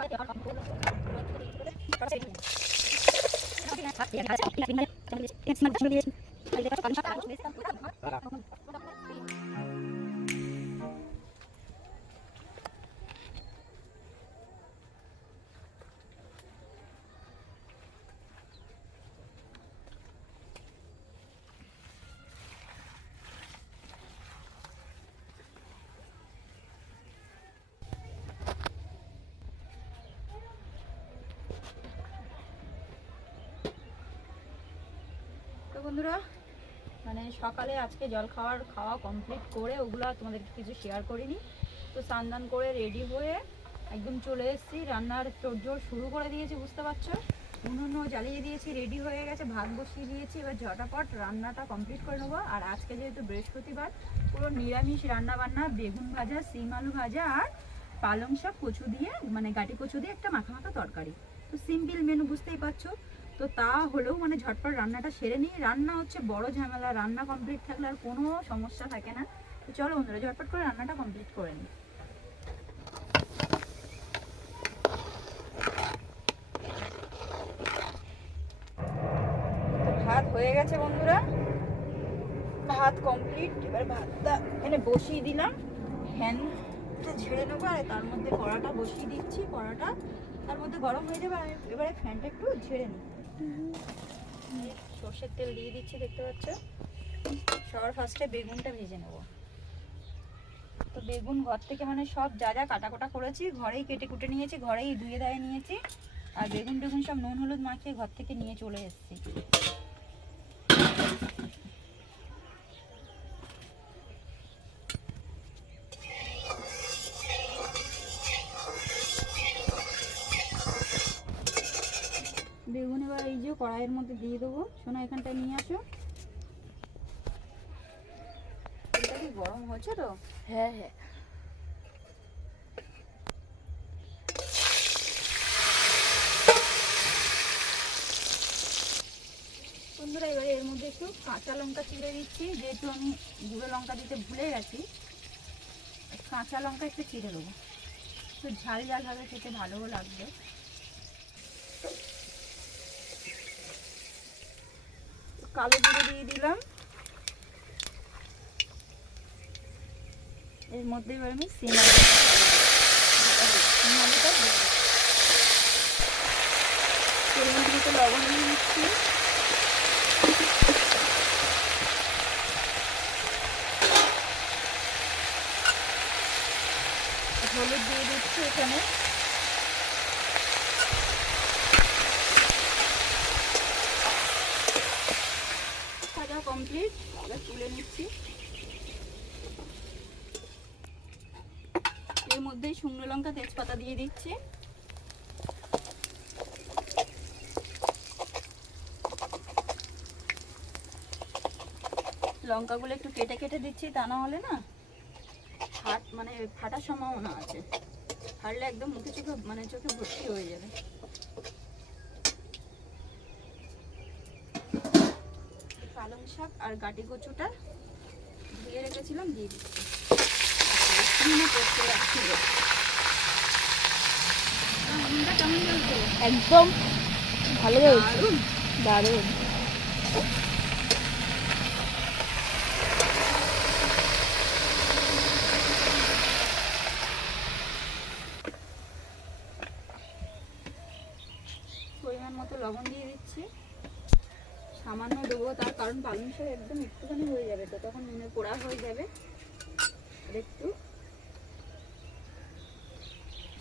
তো বন্ধুরা। মানে সকালে আজকে জল খাওয়ার খাওয়া কমপ্লিট করে ওগুলো তোমাদেরকে কিছু শেয়ার করিনি। তো স্নান করে রেডি হয়ে একদম চলে এসেছি। রান্নার তোড়জোড় শুরু করে দিয়েছি, বুঝতে পারছ? উনুন জ্বালিয়ে দিয়েছি রেডি হয়ে গেছে, ভাত বসিয়ে দিয়েছি। এবার ঝটাপট রান্নাটা কমপ্লিট করে নেব। আর আজকে যেহেতু বৃহস্পতিবার, পুরো নিরামিষ রান্না বান্না বেগুন ভাজা, সিম আলু ভাজা আর পালং শাক কচু দিয়ে মানে গাটি কচু দিয়ে একটা মাখা মাখা তরকারি। তো সিম্পল মেনু বুঝতেই পারছ? তো তা হলেও মানে ঝটপট রান্নাটা সেরে নিই। রান্না হচ্ছে বড় ঝামেলা, রান্না কমপ্লিট থাকলে আর কোনো সমস্যা থাকে না। তো চলো বন্ধুরা, ঝটপট করে রান্নাটা কমপ্লিট করে নিই। ভাত হয়ে গেছে বন্ধুরা। ভাত কমপ্লিট এবার ভাতটা এখানে বসিয়ে দিলাম। ফ্যানটা ঝেড়ে নেব আর তার মধ্যে কড়াটা বসিয়ে দিচ্ছি। কড়াটা তার মধ্যে গরম হয়ে যাবে। আর আমি এবারে ফ্যানটা একটু ঝেড়ে নিই। সর্ষের তেল দিয়ে দিচ্ছি, দেখতে পাচ্ছ? সবার ফার্স্টে বেগুনটা ভেজে নেব। তো বেগুন ঘর থেকে মানে সব যা যা কাটা কোটা করেছি, ঘরেই কেটে কুটে নিয়েছি, ঘরেই ধুয়ে দায়ে নিয়েছি। আর বেগুন টেগুন সব নুন হলুদ মাখিয়ে ঘর থেকে নিয়ে চলে এসেছি। বেগুন এবার এই যে কড়াইয়ের মধ্যে দিয়ে দেবো। শোনো এখানটায় নিয়ে আসো। এটা কি গরম হচ্ছে তো? হ্যাঁ হ্যাঁ। বন্ধুরা এবারে এর মধ্যে একটু কাঁচা লঙ্কা চিড়ে দিচ্ছি। যেহেতু আমি গুঁড়ো লঙ্কা দিতে ভুলে গেছি কাঁচা লঙ্কা একটু চিড়ে দেবো। একটু ঝাল ঝাল হবে খেতে ভালোও লাগবে। কালো জিরে দিয়ে দিলাম। এর মধ্যে এবার আমি সিম লবণ দিয়ে দিচ্ছি। হলুদ দিয়ে দিচ্ছি এখানে। ভাজা কমপ্লিট এবার তুলে নিচ্ছি। এর মধ্যেই শুকনো লঙ্কা, তেজপাতা দিয়ে দিচ্ছি। লঙ্কাগুলো একটু কেটে কেটে দিচ্ছি, তা না হলে না ফাট মানে ফাটার সম্ভাবনা আছে। ফাটলে একদম মুখে চোখে মানে চোখে ভর্তি হয়ে যাবে। পালং শাক আর গাটি কচুটা ধুয়ে রেখেছিলাম দিয়ে দিচ্ছি। একদম ভালো হয়েছে। দারুণ। পরিমাণ মতো লবণ দিয়ে দিচ্ছি। সামান্য দেবো, তার কারণ পালং শাক একদম একটুখানি হয়ে যাবে তো, তখন নুনে পোড়া হয়ে যাবে। আর একটু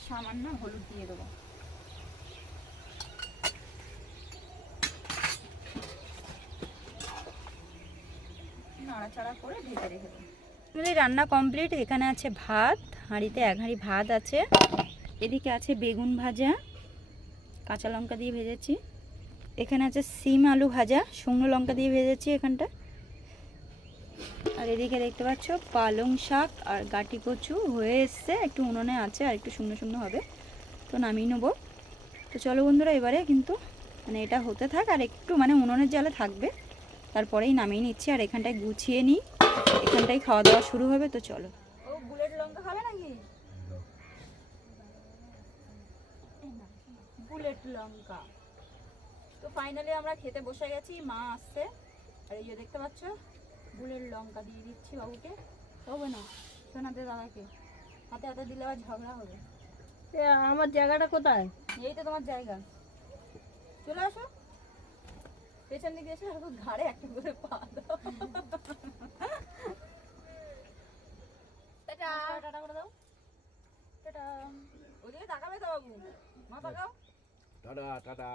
সামান্য হলুদ দিয়ে দেবো। নাড়াচাড়া করে রান্না কমপ্লিট এখানে আছে ভাত, হাঁড়িতে এক হাঁড়ি ভাত আছে। এদিকে আছে বেগুন ভাজা, কাঁচা লঙ্কা দিয়ে ভেজেছি। এখানে আছে সিম, আলু ভাজা, শুকনো লঙ্কা দিয়ে ভেজেছি এখানটা। আর এদিকে দেখতে পাচ্ছ, পালং শাক আর গাটি কচু হয়ে এসছে। একটু উনুনে আছে আর একটু শুকনো শুকনো হবে, তো নামিয়ে নেব। তো চলো বন্ধুরা, এবারে কিন্তু মানে এটা হতে থাক আর একটু মানে উনুনের জালে থাকবে। তারপরেই নামিয়ে নিচ্ছি আর এখানটায় গুছিয়ে নিই। এখানটায় খাওয়া দাওয়া শুরু হবে, তো চলো। লঙ্কা বুলেট লঙ্কা। তো ফাইনালি আমরা খেতে বসে গেছি মা আসছে। আর এই যে দেখতে পাচ্ছ বুলেট লঙ্কা দিয়ে দিচ্ছি বাবুকে। হবে না সোনাতে দাদাকে। হাতে হাতে দিলে আবার ঝগড়া হবে। আমার জায়গাটা কোথায়? এই তো তোমার জায়গা। চলে আসো। পেছন দিকে এসে আর ঘাড়ে একটা করে পা দাও। টাটা। টাটা করে দাও। টাটা। ওদিকে তাকাবে তো বাবু। মা তাকাও। Tata tata.